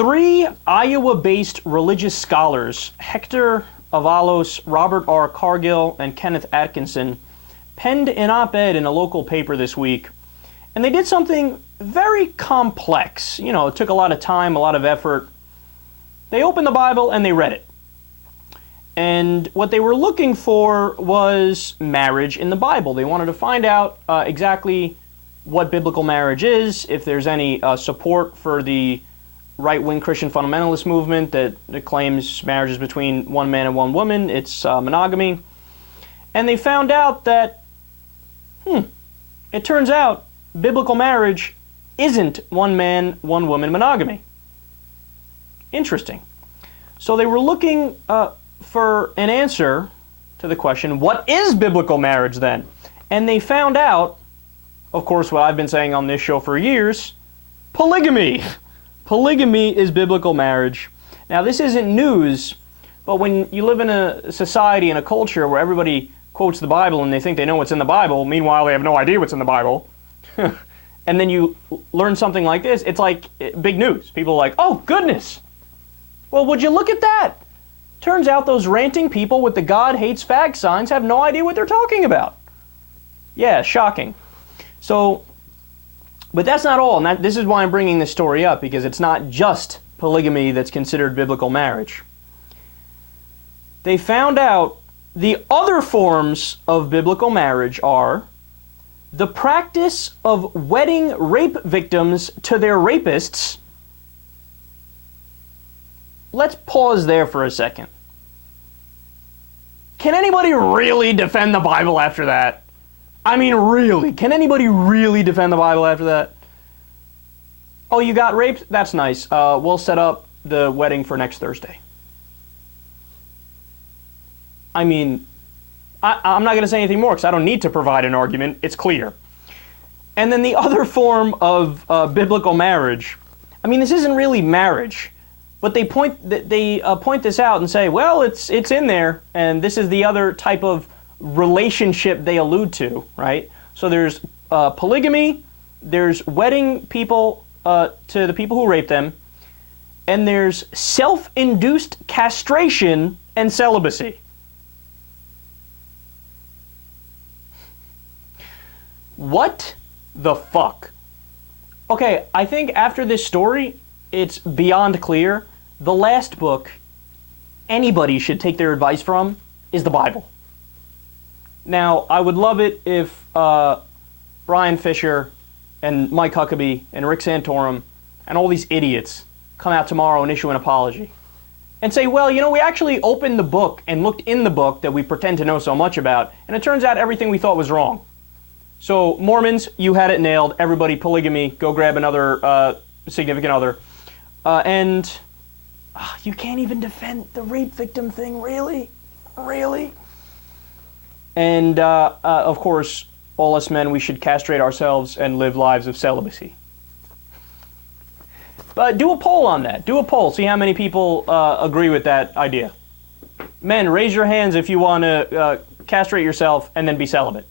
Three Iowa-based religious scholars, Hector Avalos, Robert R. Cargill, and Kenneth Atkinson, penned an op-ed in a local paper this week, and they did something very complex. You know, it took a lot of time, a lot of effort. They opened the Bible and they read it. And what they were looking for was marriage in the Bible. They wanted to find out exactly what biblical marriage is, if there's any support for the right-wing Christian fundamentalist movement that claims marriage is between one man and one woman, it's monogamy. And they found out that, it turns out biblical marriage isn't one man, one woman monogamy. Interesting. So they were looking for an answer to the question, what is biblical marriage then? And they found out, of course, what I've been saying on this show for years, polygamy. Polygamy is biblical marriage. Now, this isn't news, but when you live in a society and a culture where everybody quotes the Bible and they think they know what's in the Bible, meanwhile they have no idea what's in the Bible, and then you learn something like this, it's like big news. People are like, oh, goodness. Well, would you look at that? Turns out those ranting people with the God hates fag signs have no idea what they're talking about. Yeah, shocking. So, but that's not all, and this is why I'm bringing this story up, because it's not just polygamy that's considered biblical marriage. They found out the other forms of biblical marriage are the practice of wedding rape victims to their rapists. Let's pause there for a second. Can anybody really defend the Bible after that? I mean, really? Can anybody really defend the Bible after that? Oh, you got raped? That's nice. We'll set up the wedding for next Thursday. I mean, I'm not going to say anything more because I don't need to provide an argument. It's clear. And then the other form of biblical marriage, I mean, this isn't really marriage. But they point this out and say, well, it's in there, and this is the other type of relationship they allude to, right? So there's polygamy, there's wedding people to the people who rape them, and there's self-induced castration and celibacy. What the fuck? Okay, I think after this story, it's beyond clear. The last book anybody should take their advice from is the Bible. Now, I would love it if Brian Fisher and Mike Huckabee and Rick Santorum and all these idiots come out tomorrow and issue an apology and say, well, you know, we actually opened the book and looked in the book that we pretend to know so much about, and it turns out everything we thought was wrong. So, Mormons, you had it nailed. Everybody, polygamy, go grab another significant other. And you can't even defend the rape victim thing, really? Really? And, of course, all us men, we should castrate ourselves and live lives of celibacy. But do a poll on that. Do a poll. See how many people agree with that idea. Men, raise your hands if you want to castrate yourself and then be celibate.